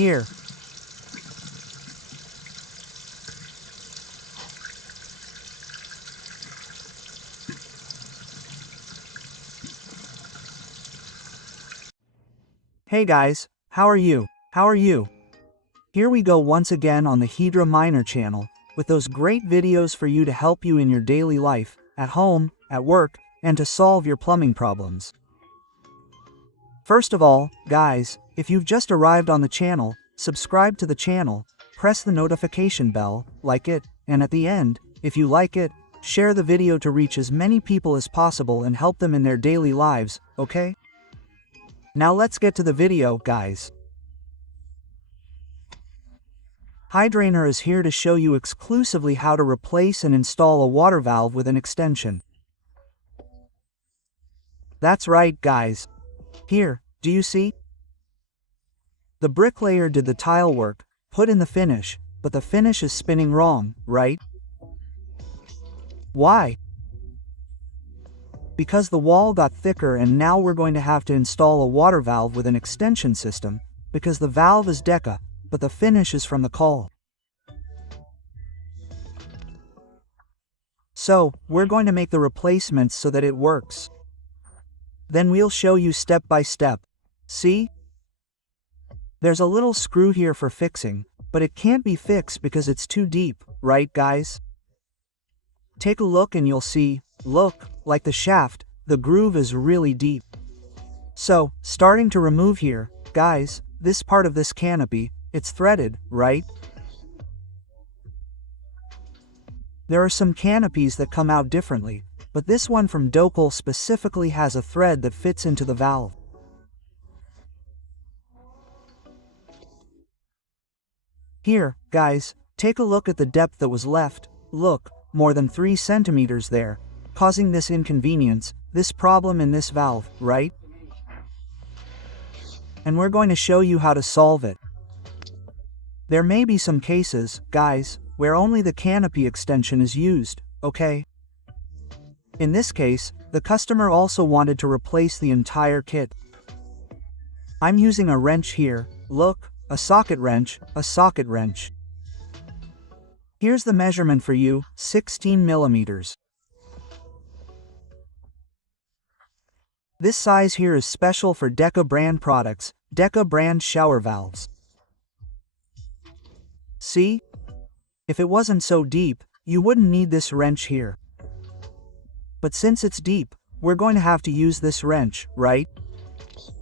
Here. Hey guys, how are you? Here we go once again on the Hedra Miner channel, with those great videos for you to help you in your daily life, at home, at work, and to solve your plumbing problems. First of all, guys, if you've just arrived on the channel, subscribe to the channel, press the notification bell, like it, and at the end, if you like it, share the video to reach as many people as possible and help them in their daily lives, okay? Now let's get to the video, guys. Hydrainer is here to show you exclusively how to replace and install a water valve with an extension. That's right, guys. Here, do you see? The bricklayer did the tile work, put in the finish, but the finish is spinning wrong, right? Why? Because the wall got thicker and now we're going to have to install a water valve with an extension system, because the valve is Deca, but the finish is from the call. So, we're going to make the replacements so that it works. Then we'll show you step by step. See? There's a little screw here for fixing, but it can't be fixed because it's too deep, right guys? Take a look and you'll see, look, like the shaft, the groove is really deep. So, starting to remove here, guys, this part of this canopy, it's threaded, right? There are some canopies that come out differently, but this one from Docal specifically has a thread that fits into the valve. Here, guys, take a look at the depth that was left. Look, more than 3 centimeters there, causing this inconvenience, this problem in this valve, right? And we're going to show you how to solve it. There may be some cases, guys, where only the canopy extension is used, okay? In this case, the customer also wanted to replace the entire kit. I'm using a wrench here, look, a socket wrench. Here's the measurement for you, 16 millimeters. This size here is special for Deca brand products, Deca brand shower valves. See? If it wasn't so deep, you wouldn't need this wrench here. But since it's deep, we're going to have to use this wrench, right?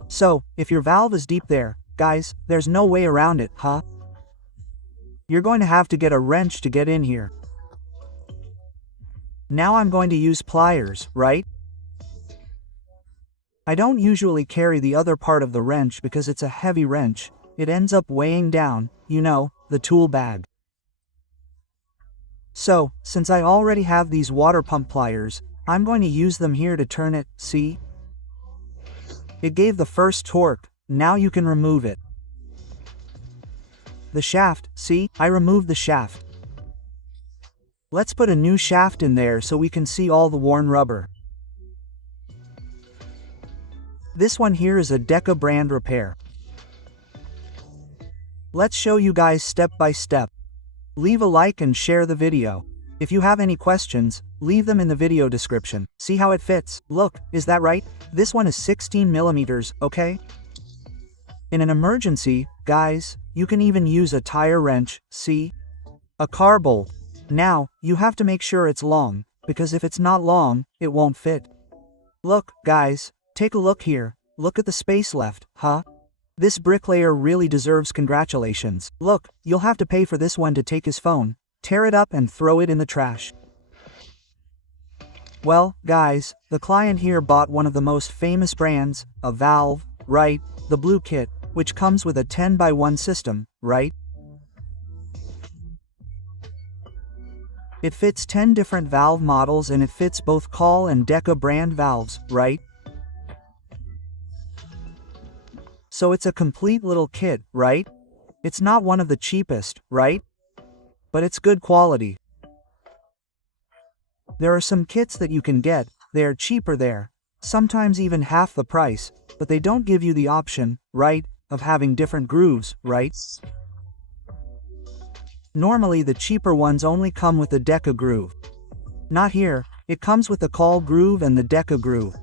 So, if your valve is deep there, guys, there's no way around it, huh? You're going to have to get a wrench to get in here. Now I'm going to use pliers, right? I don't usually carry the other part of the wrench because it's a heavy wrench. It ends up weighing down, you know, the tool bag. So, since I already have these water pump pliers, I'm going to use them here to turn it, see? It gave the first torque, now you can remove it. The shaft, see, I removed the shaft. Let's put a new shaft in there so we can see all the worn rubber. This one here is a Deca brand repair. Let's show you guys step by step. Leave a like and share the video. If you have any questions, leave them in the video description. See how it fits? Look, is that right? This one is 16 millimeters, okay? In an emergency, guys, you can even use a tire wrench, see? A car bolt. Now, you have to make sure it's long, because if it's not long, it won't fit. Look, guys, take a look here. Look at the space left, huh? This bricklayer really deserves congratulations. Look, you'll have to pay for this one to take his phone, tear it up and throw it in the trash. Well, guys, the client here bought one of the most famous brands, a valve, right? The blue kit, which comes with a 10x1 system, right? It fits 10 different valve models and it fits both Call and Deca brand valves, right? So it's a complete little kit, right? It's not one of the cheapest, right? But it's good quality. There are some kits that you can get, they are cheaper there, sometimes even half the price, but they don't give you the option, right, of having different grooves, right? Normally the cheaper ones only come with the Deca groove. Not here, it comes with the Call groove and the Deca groove.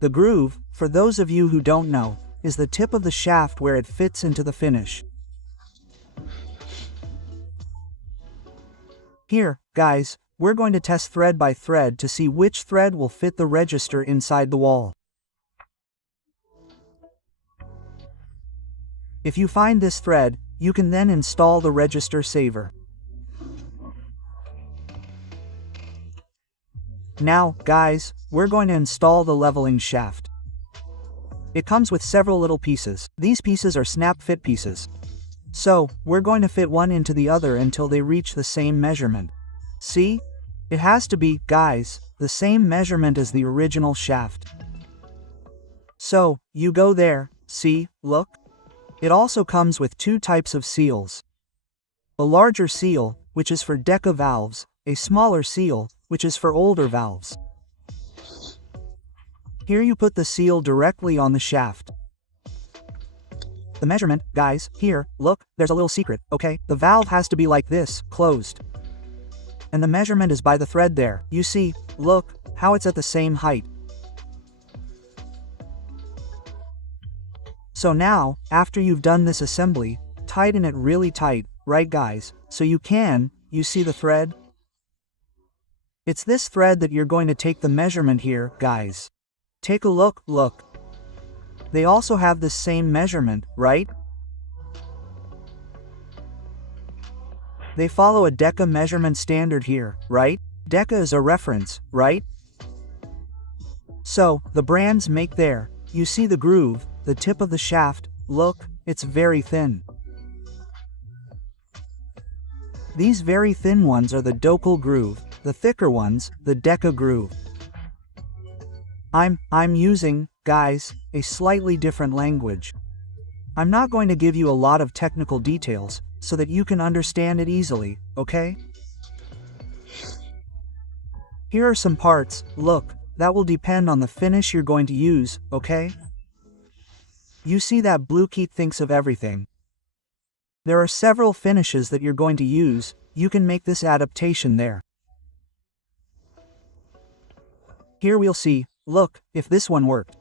The groove, for those of you who don't know, is the tip of the shaft where it fits into the finish. Here, guys, we're going to test thread by thread to see which thread will fit the register inside the wall. If you find this thread, you can then install the register saver. Now, guys, we're going to install the leveling shaft. It comes with several little pieces. These pieces are snap fit pieces. So, we're going to fit one into the other until they reach the same measurement. See? It has to be, guys, the same measurement as the original shaft. So, you go there, see, look? It also comes with two types of seals. A larger seal, which is for Deca valves, a smaller seal, which is for older valves. Here you put the seal directly on the shaft. The measurement, guys, here, look, there's a little secret, okay? The valve has to be like this, closed. And the measurement is by the thread there. You see, look, how it's at the same height. So now, after you've done this assembly, tighten it really tight, right guys, so you see the thread? It's this thread that you're going to take the measurement here, guys. Take a look. They also have the same measurement, right? They follow a Deca measurement standard here, right? Deca is a reference, right? So, the brands make there. You see the groove, the tip of the shaft, look, it's very thin. These very thin ones are the Docal groove, the thicker ones, the Deca groove. I'm using, guys, a slightly different language. I'm not going to give you a lot of technical details, so that you can understand it easily, okay? Here are some parts, look, that will depend on the finish you're going to use, okay? You see that Bluekey thinks of everything. There are several finishes that you're going to use, you can make this adaptation there. Here we'll see, look, if this one worked.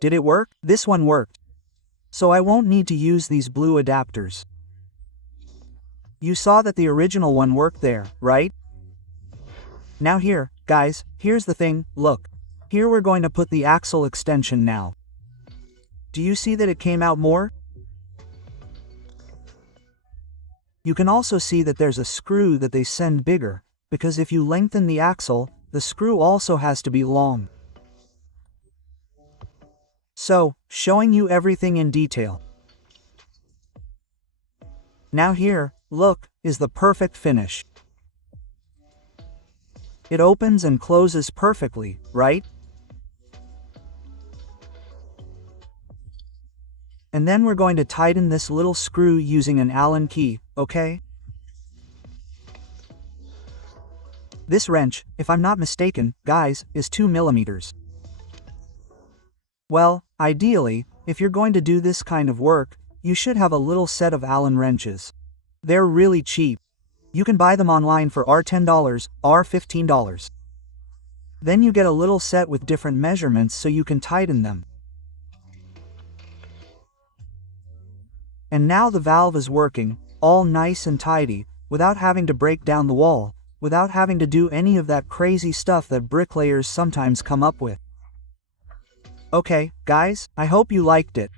Did it work? This one worked. So I won't need to use these blue adapters. You saw that the original one worked there, right? Now here, guys, here's the thing, look. Here we're going to put the axle extension now. Do you see that it came out more? You can also see that there's a screw that they send bigger, because if you lengthen the axle, the screw also has to be long. So, showing you everything in detail. Now here, look, is the perfect finish. It opens and closes perfectly, right? And then we're going to tighten this little screw using an Allen key, okay? This wrench, if I'm not mistaken, guys, is 2 millimeters. Well, ideally, if you're going to do this kind of work, you should have a little set of Allen wrenches. They're really cheap. You can buy them online for $10, $15. Then you get a little set with different measurements so you can tighten them. And now the valve is working, all nice and tidy, without having to break down the wall, without having to do any of that crazy stuff that bricklayers sometimes come up with. Okay, guys, I hope you liked it.